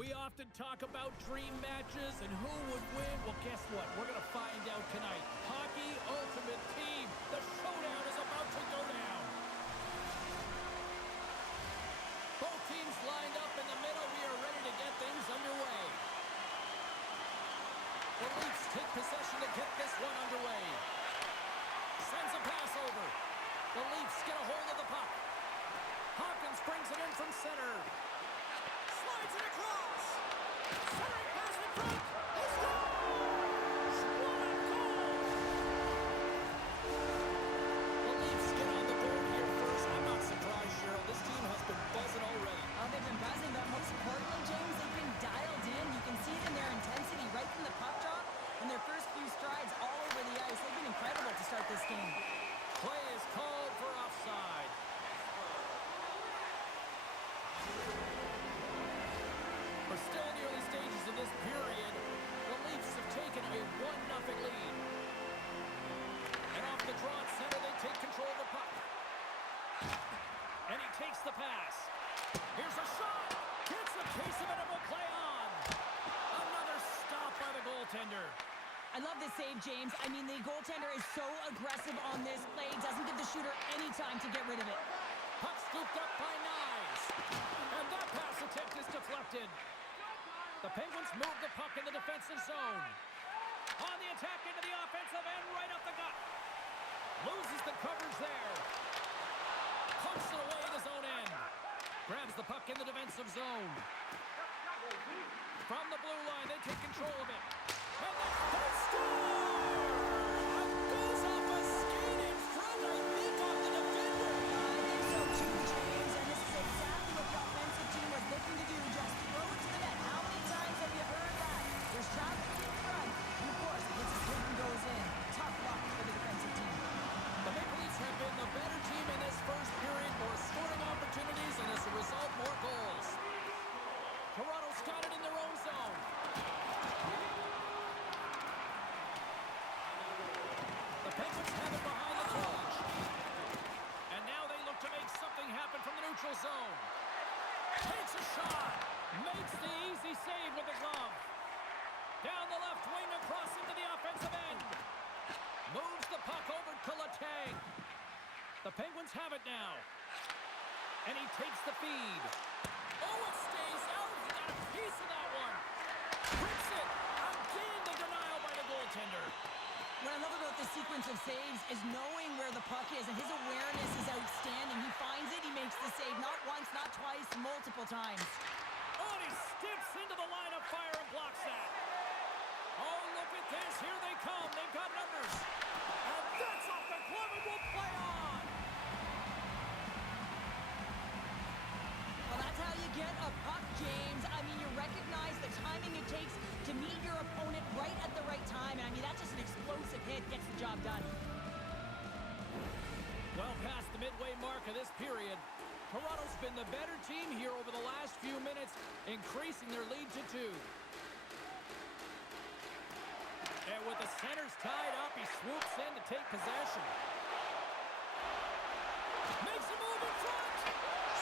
We often talk about dream matches and who would win. Well, guess what? We're going to find out tonight. Hockey Ultimate Team. The showdown is about to go down. Both teams lined up in the middle. We are ready to get things underway. The Leafs take possession to get this one underway. Sends a pass over. The Leafs get a hold of the puck. Hopkins brings it in from center. Slides it across. Centering pass in front. He scores! What a goal! The Leafs get on the board here first. I'm not surprised, Cheryl. This team has been buzzing already. Oh, they've been buzzing, but most importantly, James, they've been dialed in. You can see it in their intensity right from the puck drop and their first few strides all over the ice. They've been incredible to start this game. Play is called for offside. We're still in the early stages of this period. The Leafs have taken a 1-0 lead. And off the draw at center, they take control of the puck. And he takes the pass. Here's a shot. Gets a piece of it and will play on. Another stop by the goaltender. I love this save, James. I mean, the goaltender is so aggressive on this play. Doesn't give the shooter any time to get rid of it. Puck scooped up by Knies. And that pass attempt is deflected. The Penguins move the puck in the defensive zone. On the attack into the offensive end, right up the gut. Loses the coverage there. Pumps it away in his own end. Grabs the puck in the defensive zone. From the blue line, they take control of it. And they score! And goes off a skate in front, I think, of the defender. I think so too, James. And this is exactly what the offensive team was looking to do. Just throw it to the net. How many times have you heard that? There's traffic in front. And of course, it gets his hit and goes in. Tough luck for the defensive team. The Maple Leafs have been the better team in this first period, more scoring opportunities, and as a result, more goals. Toronto's got it in their own zone. The Penguins have it behind the cage. And now they look to make something happen from the neutral zone. Takes a shot. Makes the easy save with the glove. Down the left wing across into the offensive end. Moves the puck over to Letang. The Penguins have it now. And he takes the feed. Oh, it stays out. He got a piece of that one. Rips it. Again, the denial by the goaltender. What I love about this sequence of saves is knowing where the puck is, and his awareness is outstanding. He finds it, he makes the save not once, not twice, multiple times. Oh, and he steps into the line of fire and blocks that. Oh, look at this. Here they come. They've got numbers. And that's off the glove and will play on. Well, that's how you get a puck, James. I mean, you recognize the timing it takes to meet your opponent right at the right time. And I mean, that's just an explosive hit. Gets the job done. Well past the midway mark of this period, Toronto's been the better team here over the last few minutes, increasing their lead to 2. And with the centers tied up, he swoops in to take possession. Makes a move in front.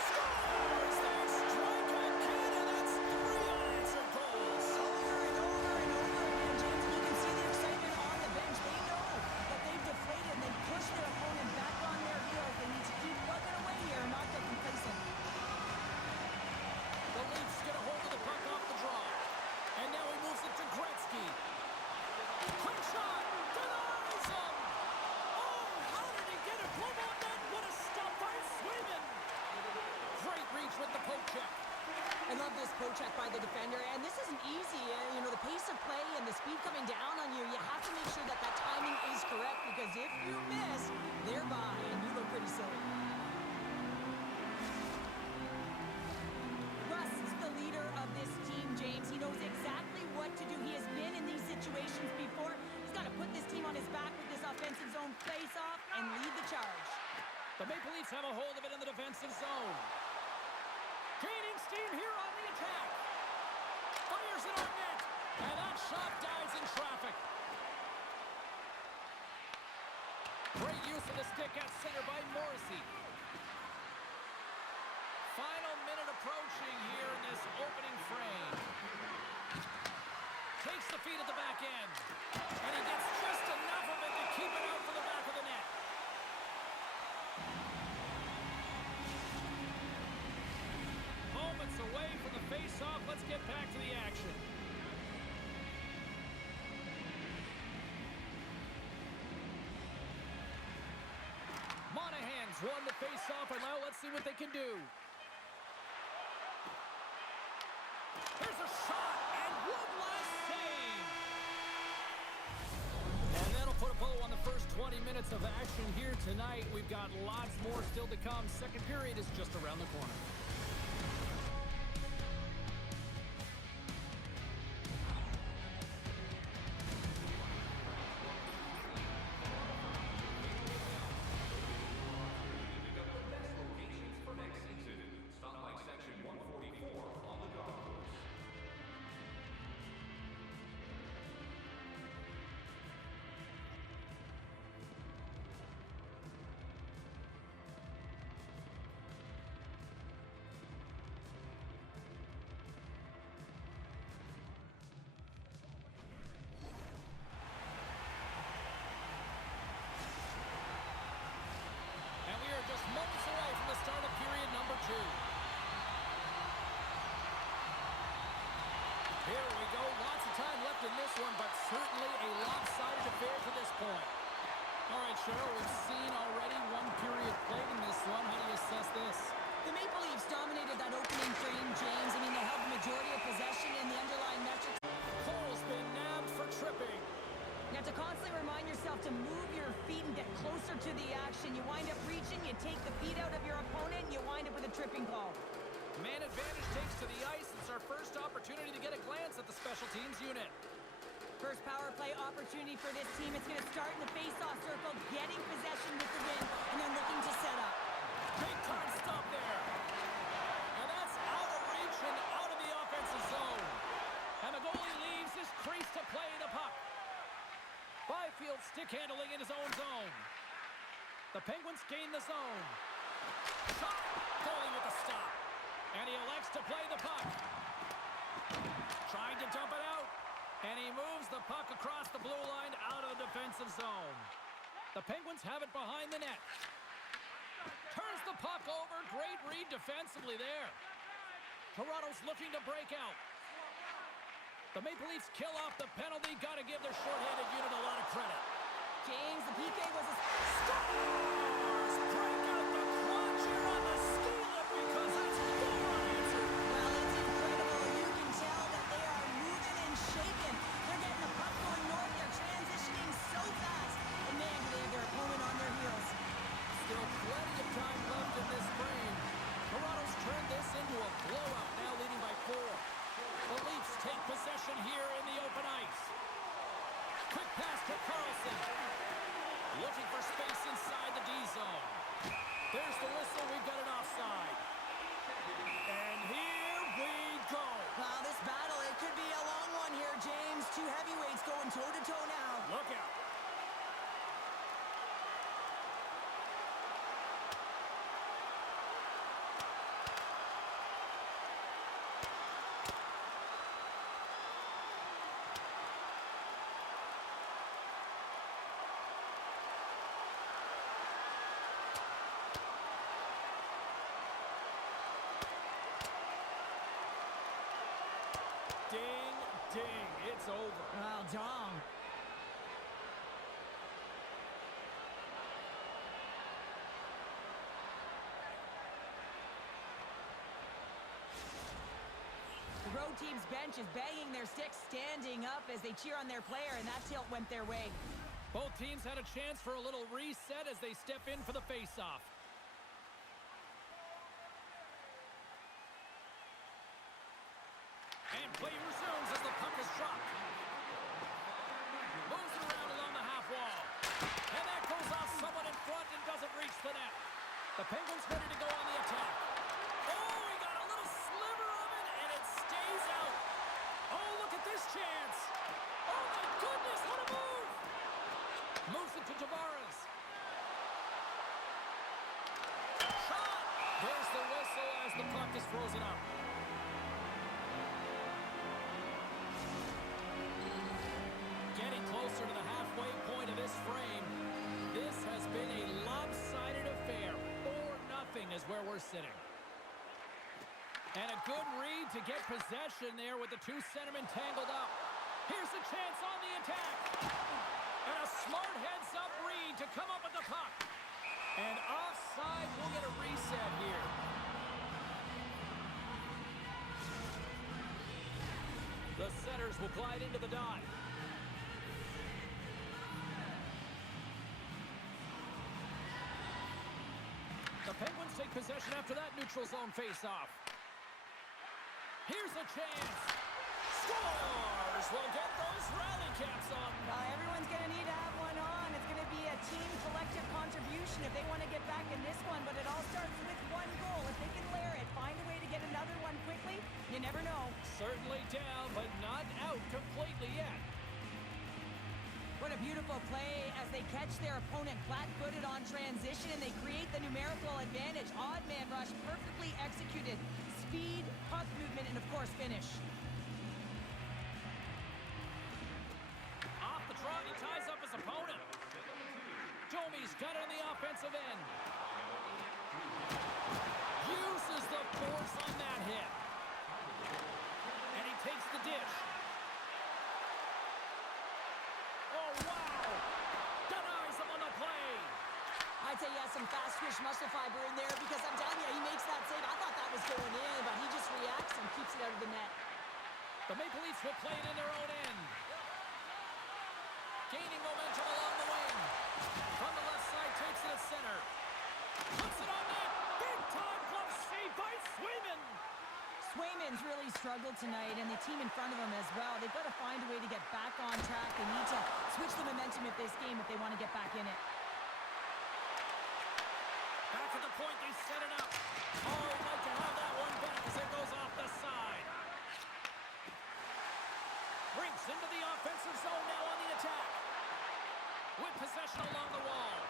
Scores! They strike again, and that's 3 unanswered goals. Over and over and over again, James. You can see the excitement on the bench. They know that they've deflated and they've pushed their opponent back on their heels. They need to keep plugging away here and not get complacent. The Leafs get a hold of the puck off the draw. And now he moves it to Gretzky. Quick shot! Denies him! Oh, how did he get a glove on that? What a stop by Swayman! Great reach with the poke check. I love this poke check by the defender, and this isn't easy. You know, the pace of play and the speed coming down on you, you have to make sure that that timing is correct, because if you miss, they're by, and you look pretty silly. Russ is the leader of this team, James. He knows exactly what to do. He has been in these situations before. He's got to put this team on his back with this offensive zone face-off and lead the charge. The Maple Leafs have a hold of it in the defensive zone. Gaining steam here on the attack. Fires it on net. And that shot dies in traffic. Great use of the stick at center by Morrissey. Final minute of approaching here in this opening frame. Takes the feed at the back end. And he gets just enough of it to keep it out for the back of the net. Moments away from the face-off. Let's get back to the action. Monahan's won the face-off, and now let's see what they can do. Here's a shot, and one last save. And that'll put a bow on the first 20 minutes of action here tonight. We've got lots more still to come. Second period is just around the corner. Just moments away from the start of period number 2. Here we go. Lots of time left in this one, but certainly a lopsided affair to this point. All right, Cheryl, we've seen already one period played in this one. How do you assess this? The Maple Leafs dominated that opening frame, James. I mean, they held the majority of possession in the underlying metrics. Cole's been nabbed for tripping. You have to constantly remind yourself to move your feet and get closer to the action. You wind up reaching, you take the feet out of your opponent, and you wind up with a tripping call. Man advantage takes to the ice. It's our first opportunity to get a glance at the special teams unit. First power play opportunity for this team. It's going to start in the face-off circle, getting possession with the win, and then looking to set up. Big time stop there. And that's out of reach and out of the offensive zone. And the goalie leaves his crease to play the puck. Byfield stick handling in his own zone. The Penguins gain the zone. Shot! Goalie with the stop. And he elects to play the puck. Trying to dump it out. And he moves the puck across the blue line out of the defensive zone. The Penguins have it behind the net. Turns the puck over. Great read defensively there. Toronto's looking to break out. The Maple Leafs kill off the penalty. Got to give their shorthanded unit a lot of credit. James, the PK was a... Stars break out the crunch here on the ski lift because that's Goran answer. Well, it's incredible. You can tell that they are moving and shaking. They're getting the puck going north. They're transitioning so fast. And man, do they have their opponent on their heels. Still plenty of time left in this frame. Toronto's turned this into a blowout, now leading by 4. The Leafs take possession here in the open ice. Quick pass to Carlson. Looking for space inside the D zone. There's the whistle. We've got an offside. And here we go. Wow, this battle, it could be a long one here, James. Two heavyweights going toe-to-toe now. Look out. Ding, ding, it's over. Wow, Dom. The road team's bench is banging their sticks, standing up as they cheer on their player, and that tilt went their way. Both teams had a chance for a little reset as they step in for the face-off. And play resumes as the puck is dropped. Moves it around along the half wall. And that goes off someone in front and doesn't reach the net. The Penguins ready to go on the attack. Oh, he got a little sliver of it, and it stays out. Oh, look at this chance. Oh, my goodness, what a move. Moves it to Tavares. Shot! There's the whistle as the puck is frozen up. Getting closer to the halfway point of this frame. This has been a lopsided affair. 4-0 is where we're sitting. And a good read to get possession there with the two centermen tangled up. Here's a chance on the attack. And a smart heads-up read to come up with the puck. And offside, we'll get a reset here. The Setters will glide into the dot. The Penguins take possession after that neutral zone face-off. Here's a chance. Scores! We'll get those rally caps on. Everyone's going to need to have one on. It's going to be a team collective contribution if they want to get back in this one, but it all starts with one goal. If they can layer it, find a way to get another one quickly, you never know. Certainly down, but not out completely yet. What a beautiful play as they catch their opponent flat-footed on transition and they create the numerical advantage. Odd man rush, perfectly executed. Speed, puck movement, and of course finish. Off the draw, he ties up his opponent. Domi's got it on the offensive end. Uses the force on that hit. And he takes the dish. Oh, wow! Denies him on the play. I'd say he has some fast twitch muscle fiber in there because I'm telling you, he makes that save. I thought that was going in, but he just reacts and keeps it out of the net. The Maple Leafs will play it in their own end. Gaining momentum along the wing. From the left side, takes it at center. Puts it on net. Big time glove save by Swayman. Swayman's really struggled tonight, and the team in front of him as well. They've got to find a way to get back on track. They need to switch the momentum of this game if they want to get back in it. Back at the point, they set it up. Oh, I'd like to have that one back as it goes off the side. Brinks into the offensive zone now on the attack. With possession along the wall.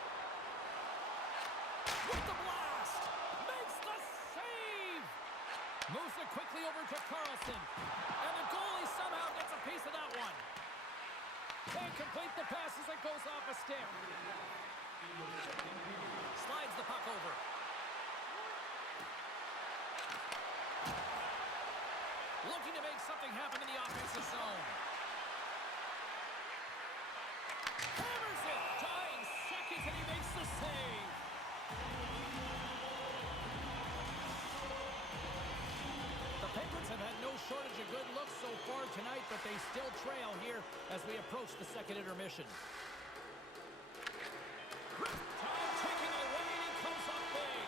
With the blast. Makes the save. Moves it quickly over to Carlson. And the goalie somehow gets a piece of that one. Can't complete the pass as it goes off a stick. Slides the puck over. Looking to make something happen in the offensive zone. Hammers it. Dying seconds and he makes the save. The Penguins have had no shortage of good looks so far tonight, but they still trail here as we approach the second intermission. Time ticking away and he comes up big.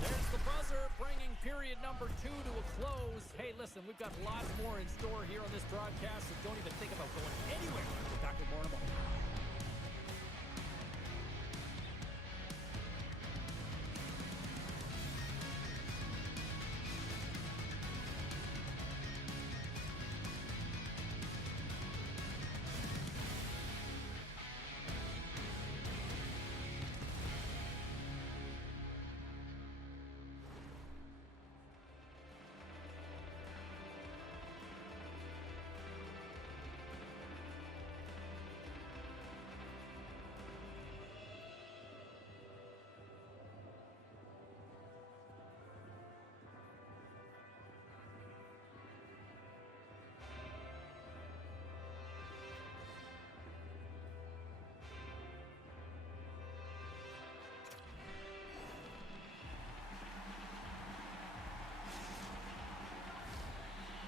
There's the buzzer bringing period number 2 to a close. Hey, listen, we've got lots more in store here on this broadcast, so don't even think about going anywhere. We'll be back with more in a moment.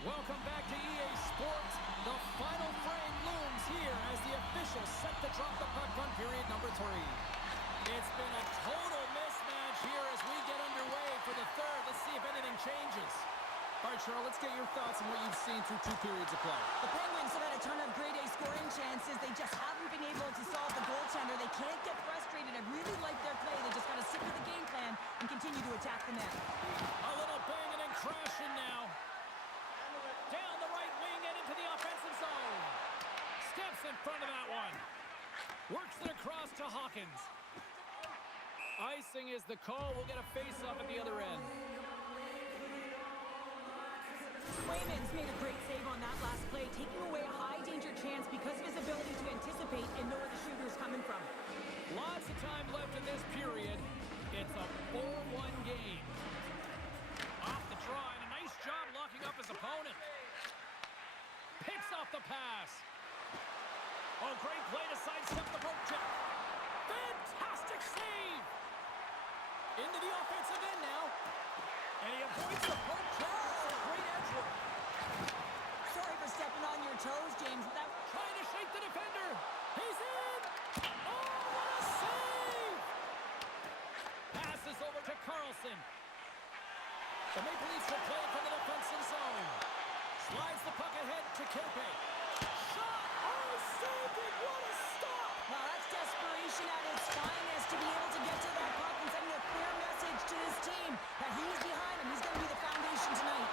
Welcome back to EA Sports. The final frame looms here as the officials set to drop the puck on period number 3. It's been a total mismatch here as we get underway for the third. Let's see if anything changes. All right, Cheryl, let's get your thoughts on what you've seen through 2 periods of play. The Penguins have had a ton of grade A scoring chances. They just haven't been able to solve the goaltender. They can't get frustrated. I really like their play. They just got to stick with the game plan and continue to attack the net. A little banging and crashing now. Down the right wing and into the offensive zone. Steps in front of that one. Works it across to Hawkins. Icing is the call. We'll get a face-off at the other end. Swayman's made a great save on that last play, taking away a high-danger chance because of his ability to anticipate and know where the shooter is coming from. Lots of time left in this period. It's a 4-1 game. Off the draw, and a nice job locking up his opponent. Picks off the pass. Oh, great play to sidestep the poke check. Fantastic save! Into the offensive end now. And he avoids the poke check. Some great edge work. Sorry for stepping on your toes, James. That Trying to shake the defender. He's in! Oh, what a save! Passes over to Carlson. The Maple Leafs will play from the defensive zone. Slides the puck ahead to Kilpe. Shot! Oh, saved it! What a stop! Well, that's desperation at its finest to be able to get to that puck and sending a clear message to his team that he's behind him. He's going to be the foundation tonight.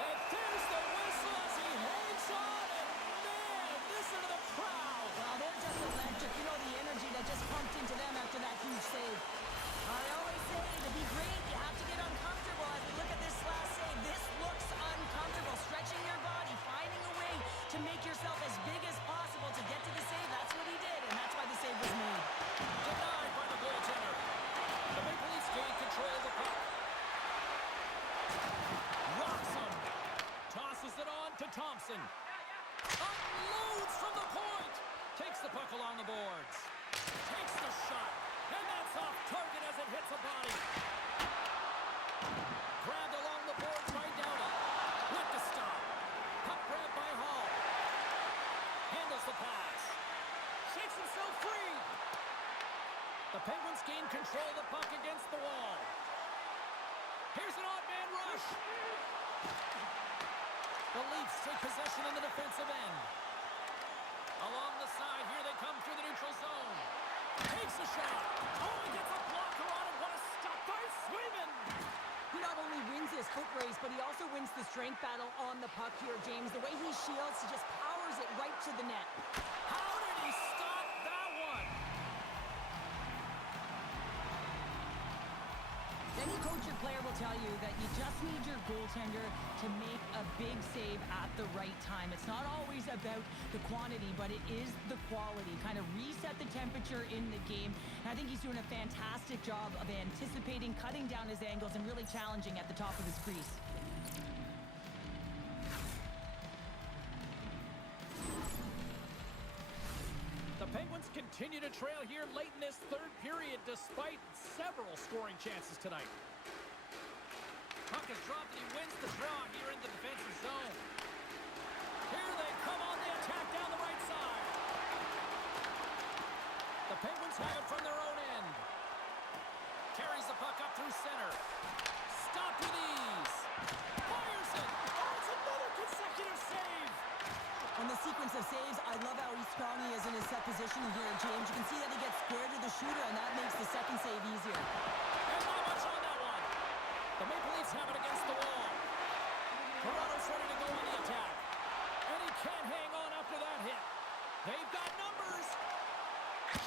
And there's the whistle as he hangs on, and man, listen to the crowd! Well, they're just electric. You know the energy that just pumped into them after that huge save. I always say, to be great, you have to get uncomfortable. As we look at this last save, this looks uncomfortable. Stretching your body, finding a way to make yourself as big as possible to get to the save. That's what he did, and that's why the save was made. Denied by the goaltender. The Maple Leafs gain control of the puck. Rocks him. Tosses it on to Thompson. Unloads from the point. Takes the puck along the boards. Takes the shot. And that's off target as it hits a body. Grabbed along the boards by Doughty. With the stop. Puck grabbed by Hall. Handles the pass. Shakes himself free. The Penguins gain control of the puck against the wall. Here's an odd man rush. The Leafs take possession in the defensive end. Along the side, here they come through the neutral zone. Takes a shot. Oh, he gets a blocker on it. What a stop by Swayman. He not only wins his foot race, but he also wins the strength battle on the puck here, James. The way he shields, he just powers it right to the net. How did he stop that one? Any coach or player will tell you that you just need your goaltender to make a big save at the right time. It's not always about the quantity, but it is the quality. Kind of reset the temperature in the game. And I think he's doing a fantastic job of anticipating, cutting down his angles, and really challenging at the top of his crease. The Penguins continue to trail here late in this third period despite several scoring chances tonight. Puck is dropped and he wins the draw here in the defensive zone. Here they come on the attack down the right side. The Penguins have it from their own end. Carries the puck up through center. Stopped with ease. Fires it. Oh, it's another consecutive save. On the sequence of saves, I love how strong he is in his set position here, James. You can see that he gets square to the shooter, and that makes the second save easier. And not much on that one. The Maple Leafs have it against the wall. Toronto's ready to go on the attack. And he can't hang on after that hit. They've got numbers.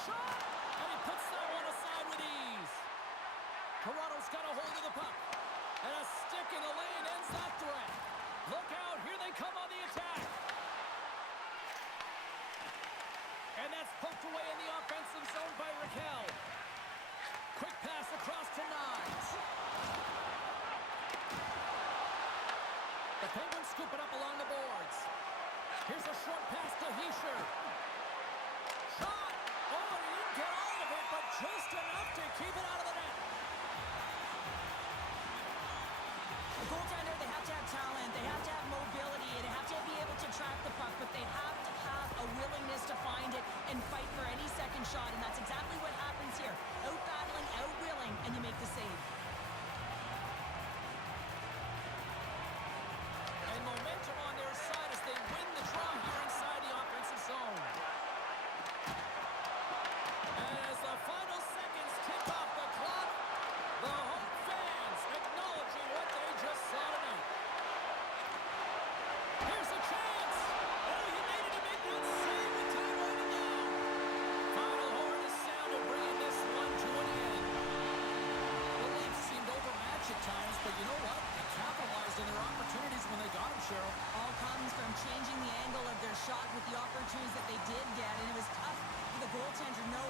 Shot! And he puts that one aside with ease. Toronto's got a hold of the puck. And a stick in the lane ends that threat. Look out, here they come on the attack. And that's poked away in the offensive zone by Raquel. Quick pass across to Nyes. The Penguins scoop it up along the boards. Here's a short pass to Hischier. Shot! Oh, he didn't get all of it, but just enough to keep it out of the net. A goaltender, they have to have talent, they have to have mobility, they have to be able to track the puck, but they have to have a willingness to find it and fight for any second shot, and that's exactly what happens here. Out-battling, out-willing, and you make the save. And momentum on their side as they win the draw here inside the offensive zone. And as the final seconds tick off the clock, the home fans acknowledging what they just saw tonight. Here's a chance. Oh, he made it to make that save with time winding down. times, but you know what? They capitalized on their opportunities when they got them, Cheryl. All comes from changing the angle of their shot with the opportunities that they did get, and it was tough for the goaltender to know